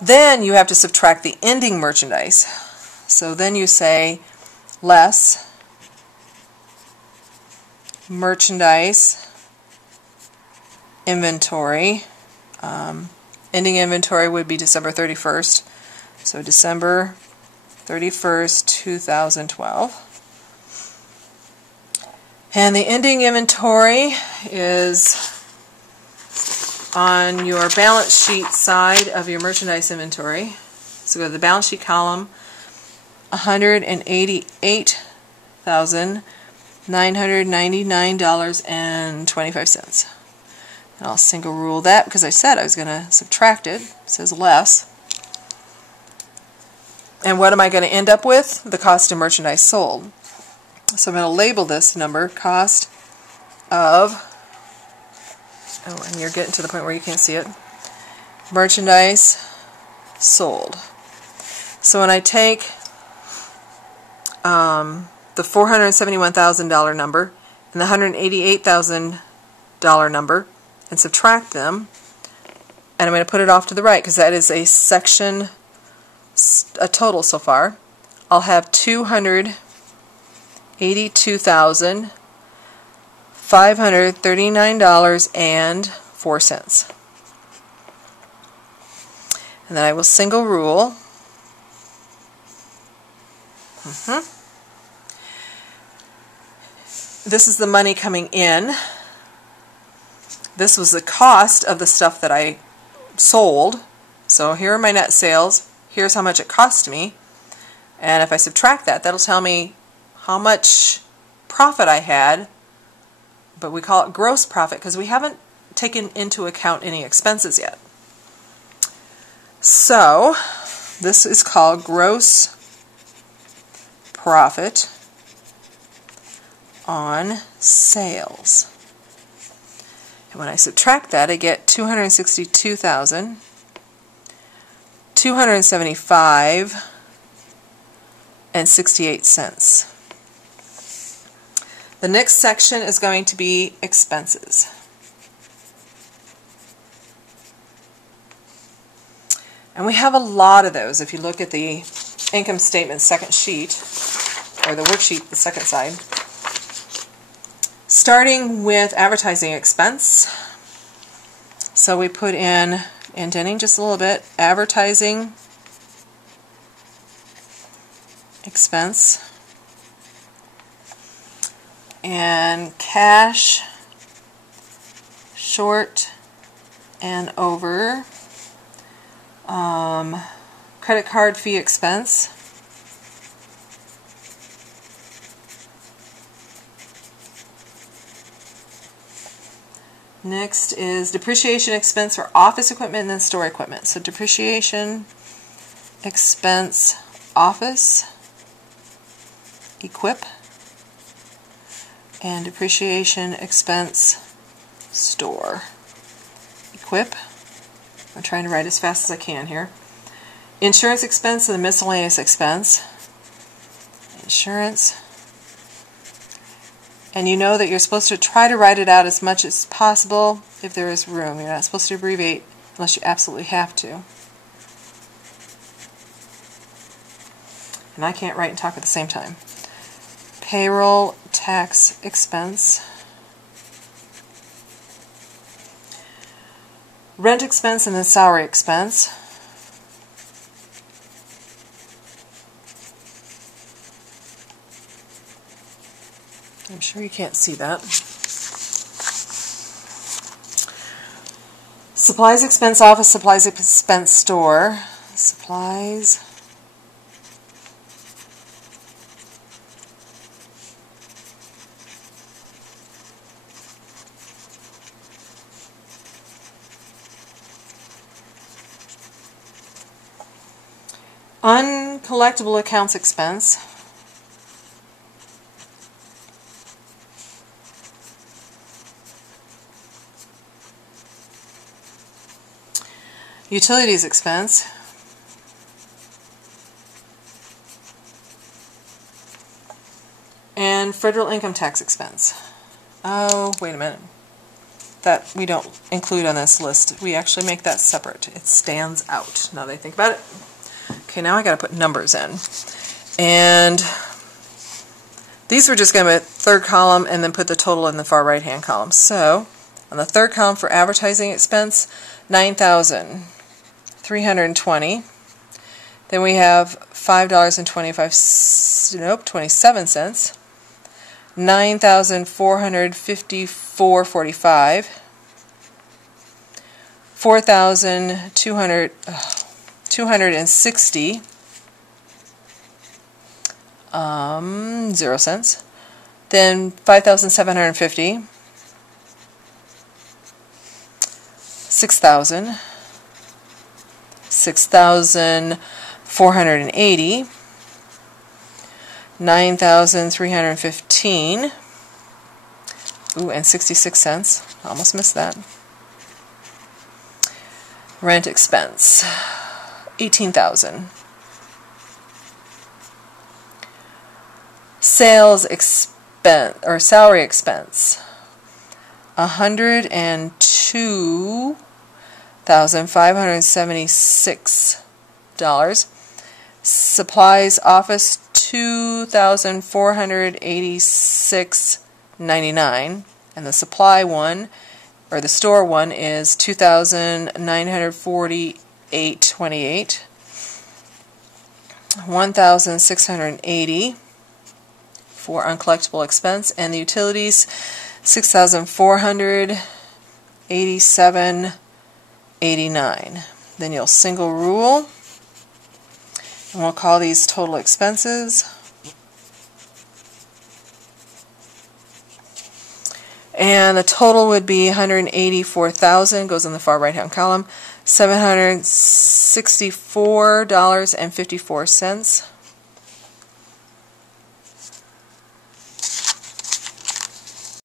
Then you have to subtract the ending merchandise. So then you say less merchandise inventory. Ending inventory would be December 31st. So December 31st, 2012. And the ending inventory is on your balance sheet side of your merchandise inventory. So go to the balance sheet column, $188,999.25. And I'll single rule that because I said I was going to subtract it. It says less. And what am I going to end up with? The cost of merchandise sold. So I'm going to label this number cost of, oh, and you're getting to the point where you can't see it, merchandise sold. So when I take the $471,000 number and the $188,000 number and subtract them, and I'm going to put it off to the right because that is a section, a total so far, I'll have $282,539.04. And then I will single rule. This is the money coming in. This was the cost of the stuff that I sold. So here are my net sales. Here's how much it cost me. And if I subtract that, that'll tell me how much profit I had. But we call it gross profit because we haven't taken into account any expenses yet. So this is called gross profit on sales. And when I subtract that, I get $262,275.68. The next section is going to be expenses. And we have a lot of those if you look at the income statement second sheet, or the worksheet, the second side. Starting with advertising expense. So we put in, indenting just a little bit, advertising expense and cash, short and over, credit card fee expense, next is depreciation expense for office equipment and then store equipment. So depreciation expense office equip and depreciation expense store equip. I'm trying to write as fast as I can here. Insurance expense and the miscellaneous expense. Insurance. And you know that you're supposed to try to write it out as much as possible if there is room. You're not supposed to abbreviate unless you absolutely have to. And I can't write and talk at the same time. Payroll tax expense. Rent expense and then salary expense. I'm sure you can't see that. Supplies expense office, supplies expense store. Supplies. Uncollectible accounts expense. Utilities expense. And federal income tax expense. Oh, wait a minute. that we don't include on this list. We actually make that separate. It stands out now that I think about it. Okay, now I got to put numbers in. And these were just going to be third column and then put the total in the far right hand column. So on the third column for advertising expense, $9,320. Then we have $5.27. $9,454.45. $4,260. 0 cents. Then 5,750. 6,000. 6,480. 9,315. Ooh, and 66 cents. Almost missed that. Rent expense, 18,000. Sales expense or salary expense, $102,576. Supplies office, $2,486.99, and the supply one or the store one is $2,948.28. 1,680 for uncollectible expense, and the utilities $6,487.89. Then you'll single rule, and we'll call these total expenses. And the total would be $184,000, goes in the far right hand column, $764.54.